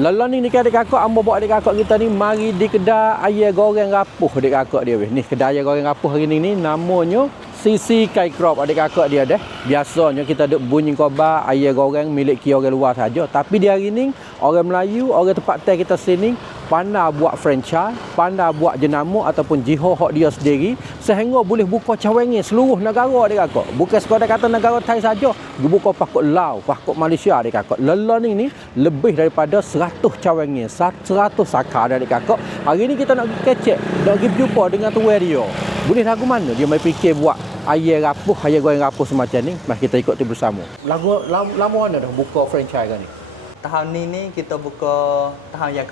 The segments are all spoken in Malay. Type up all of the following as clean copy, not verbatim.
Lalu ni adik kakak, amba bawa adik kakak kita ni mari di kedai ayam goreng rapuh adik kakak dia weh. Ni kedai ayam goreng rapuh hari ni namanya Sisi Kai Krop adik kakak dia dah. Biasanya kita duk bunyi khabar ayam goreng milik orang luar saja. Tapi di hari ni orang Melayu, orang tempat teh kita sini pandai buat franchise, pandai buat jenama ataupun jiho hak dia sendiri sehingga boleh buka cawangan seluruh negara adik kakak. Bukan sekadar kata negara Thai saja, dia buka pakut Laos, pakut Malaysia adik kakak. Lelah ni lebih daripada 100 cawangan, 100 sakar adik kakak. Hari ni kita nak pergi kecek, nak pergi berjumpa dengan tuan dia. Boleh lagu mana dia mai fikir buat ayam rapuh, ayam goreng rapuh semacam ni. Mari kita ikut tu bersama. Lagu lama mana dah buka franchise kan ni? Tahun ni kita buka tahun yang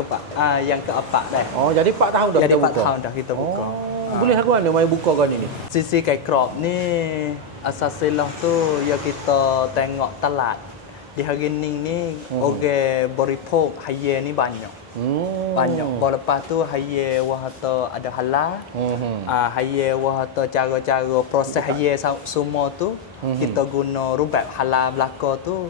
keempat dah. Oh, jadi 4 tahun dah jadi kita 4 buka. tahun dah kita buka. Boleh lagu mana mai buka kan ni? Sisi Kai Krop ni asasilah tu ya kita tengok telat. Di hari ni orang beripok ayam ni banyak. Banyak. Lepas tu ayam wahata ada halal. Ayam wahata cara-cara proses ayam semua tu kita guna rubat halal belaka tu.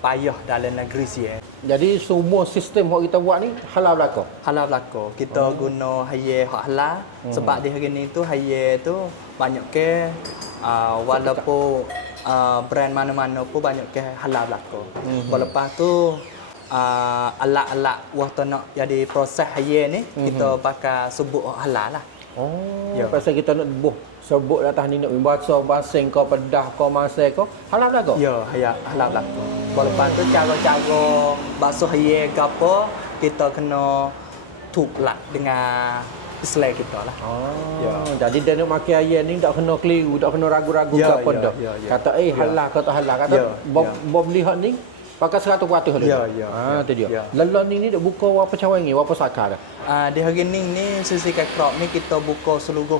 Payah dalam negeri sini. Jadi semua sistem yang kita buat ni halal belaka. Halal belaka. Kita guna hayat hak halal sebab di hari ni tu hayat tu banyak ke walaupun brand mana-mana pun banyak ke halal belaka. Lepas tu alat-alat waktu nak jadi proses hayat ni kita pakai sebut halal lah. Ya. Pasal kita nak buh sebut atas ni nak baca basing kau pedah kau masai kau halal belaka. Ya, halal belaka. Lepas tu cara-cara basuh air ke apa, kita kena tuklat dengan Islam kita lah. Ya. Jadi dia nak makan air ni tak kena keliru, tak kena ragu-ragu ke apa dak. Kata halal ke tak halal. Kata bom lihat ni pakai 100% halal. Ya. Tu dia. Lelah ni dak buka apa cawangan, apa sakar dah. Di hari ni Sisi Kai Krop ni kita buka seluruh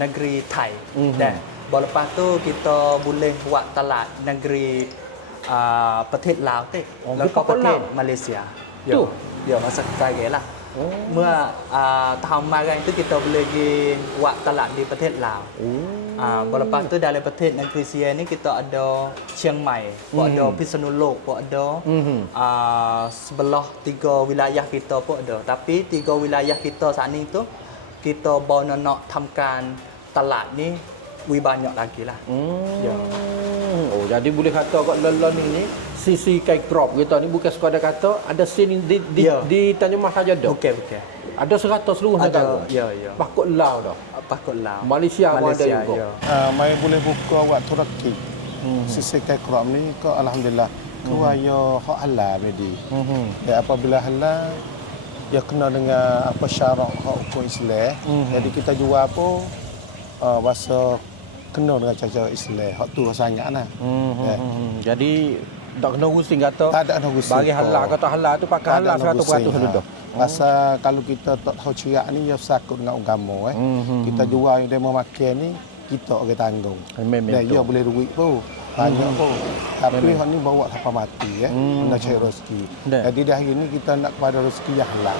negeri Thai. Dan lepas tu kita boleh buat telat negeri ประเทศลาวเต้แล้วก็ประเทศมาเลเซีย Ya, masa kaya lah. Tahun kemarin itu kita boleh pergi buat telat diประเทศลาว. Lepas tu dalamประเทศ negeri Sia ni kita ada Chiang Mai, ada Pisanulok, ada sebelah 3 wilayah kita pun ada. Tapi 3 wilayah kita saat ni tu kita baru nakทำการtelat ni lebih banyak lagi lah. Ya. Oh, jadi boleh kata kat lelah ni Sisi Kai Krop kita ni bukan sekadar kata ada scene di Tanjung Mas saja dah. Bukan. Ada 100 seluruh negara. Ya. Pakut Laos dah. Pakut Laos. Malaysia pun ada juga. Mai boleh buka buat Turki. Sisi Kai Krop ni ko alhamdulillah kuaya hak halal medi. Ya apabila halal ya kena dengan apa syarat hak hukum Islam. Jadi kita jual apa bahasa kena dengan cara Islam. Hak tu sangatlah. Jadi tak kena rusing kata. Tak ada kena rusing. Bagi halal kata halal tu pakai halal 100% dulu dah. Pasal kalau kita tak tahu cerak ni ya sakut dengan agama Kita jual yang demo makan ni kita orang tanggung. Dan dia boleh duit pun. Banyak pun. Tapi hak ni bawa sampai mati nak cari rezeki. Jadi dah hari ni kita nak kepada rezeki yang halal.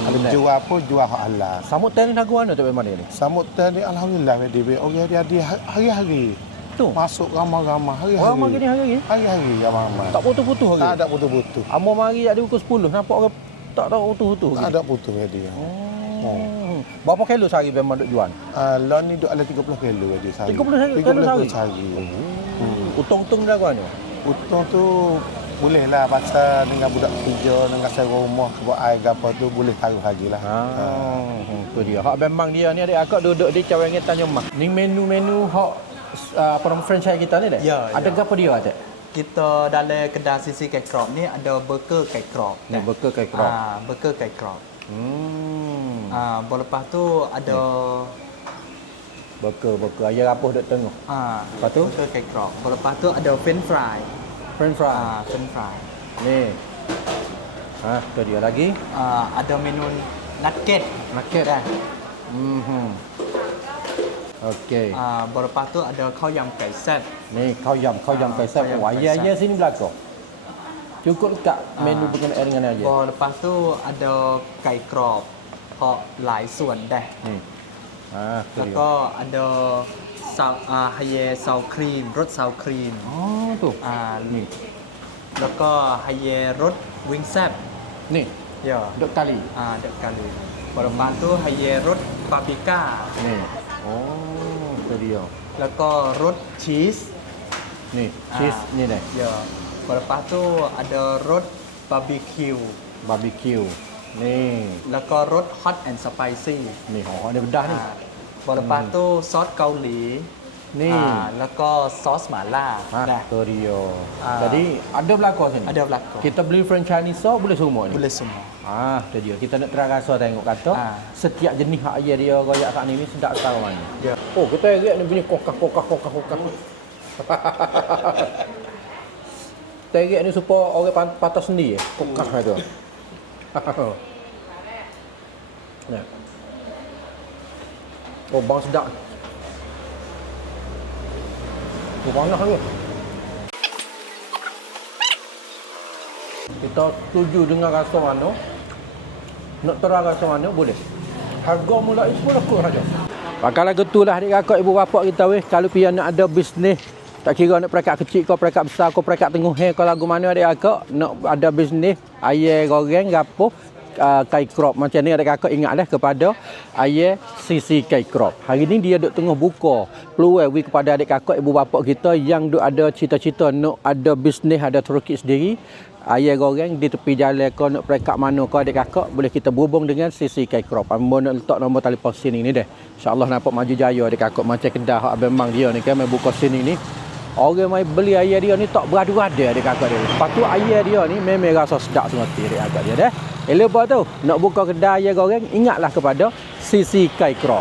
Kalau jual apa jual hak halal. Samut teh ni lagu mana tu memang ni? Samut teh ni alhamdulillah orang dia hari-hari. Tu masuk ramai-ramai hari-hari. Orang mari ni hari-hari? Hari-hari ramai-ramai. Tak putus-putus hari? Tak ada putus-putus. Amo mari ada pukul 10 nampak orang tak tahu putus-putus. Tak ada putus dia. Berapa kilo sehari memang duk jual? Lon ni duk ada 30 kilo dia sehari. 30 kilo sehari. Untung-untung dah kan? Untung tu boleh lah pasal dengan budak kerja dengan sewa rumah buat air apa tu boleh taruh hajilah. Tu dia. Hak memang dia ni adik akak duduk di cawangan Tanjung Mas. Ni menu-menu hak franchise kita ni dah. Ada apa dia ada? Kita dalam kedai Sisi Kai Krop ni ada burger Kai Krop. Ni burger Kai Krop. Burger Kai Krop. Lepas tu ada burger ayam rapuh duk tengah. Lepas tu burger Kai Krop. Lepas tu ada French fry. French fry. Ni. Tu dia lagi. Ada menu nugget dah. Okey. Lepas tu ada khao yam kai set. Ni khao yam kai set. Ayam sini belakang. Cukup dekat menu berkenaan dengan aja. Lepas tu ada Kai Krop. Hak หลายส่วน dah. Ni.แล้วก็ ada hayat sour cream รส sour cream. Tu. Ni. แล้วก็ hayat รส wing sap. Ni, Ya. duk tali. Dek kali. Lepas tu hai rot paprika. Ni. Oh, tu dia. แล้วก็รสชีส Ni, cheese ni dah. Ya. Lepas tu ada rสบาร์บีคิว Barbecue. Ni. แล้วก็รส hot and spicy Ni, oh ada bedah ni. lepas tu ซอสเกาหลี Ni. แล้วก็ซอสหม่าล่า Dah. Tu dia. Ah. Jadi ada belakang sini. Ada belakang. Kita beli franchise ni so boleh semua ni. Boleh semua. Tu dia. Kita nak try rasa tengok kata. Setiap jenis hak ayah dia royak kat ni sedap tahu mana. Ya. Oh, kita ingat ni bunyi kokak. Terik ni supaya orang patah sendi kokak tu. Nah. Oh, bang sedap. Oh, panas ni. Kita setuju dengan rasa mana. Nak terang rasa mana boleh. Harga mula itu pun aku saja. Kalau gitulah adik kakak ibu bapa kita weh, kalau pian nak ada bisnes, tak kira nak peringkat kecil ke peringkat besar ke peringkat tengah ke lagu mana adik kakak nak ada bisnes ayam goreng gapo kai crop macam ni adik kakak ingatlah kepada ayam CC kai crop. Hari ni dia duk tengah buka peluang kepada adik kakak ibu bapa kita yang duk ada cita-cita nak ada bisnes, ada turkit sendiri. Ayam goreng di tepi jalan kau nak peringkat mana kau adik kakak boleh kita berhubung dengan CC Kai Crop. Ambo nak letak nombor telefon sini ni deh. InsyaAllah nampak maju jaya adik kakak macam kedah hak memang dia ni kan mai buka sini ni. Orang mai beli ayam dia ni tak berada-ada adik kakak dia. Lepas tu ayam dia ni memang rasa sedap semati adik kakak dia deh. Lepas tu nak buka kedai ayam goreng ingatlah kepada CC Kai Crop.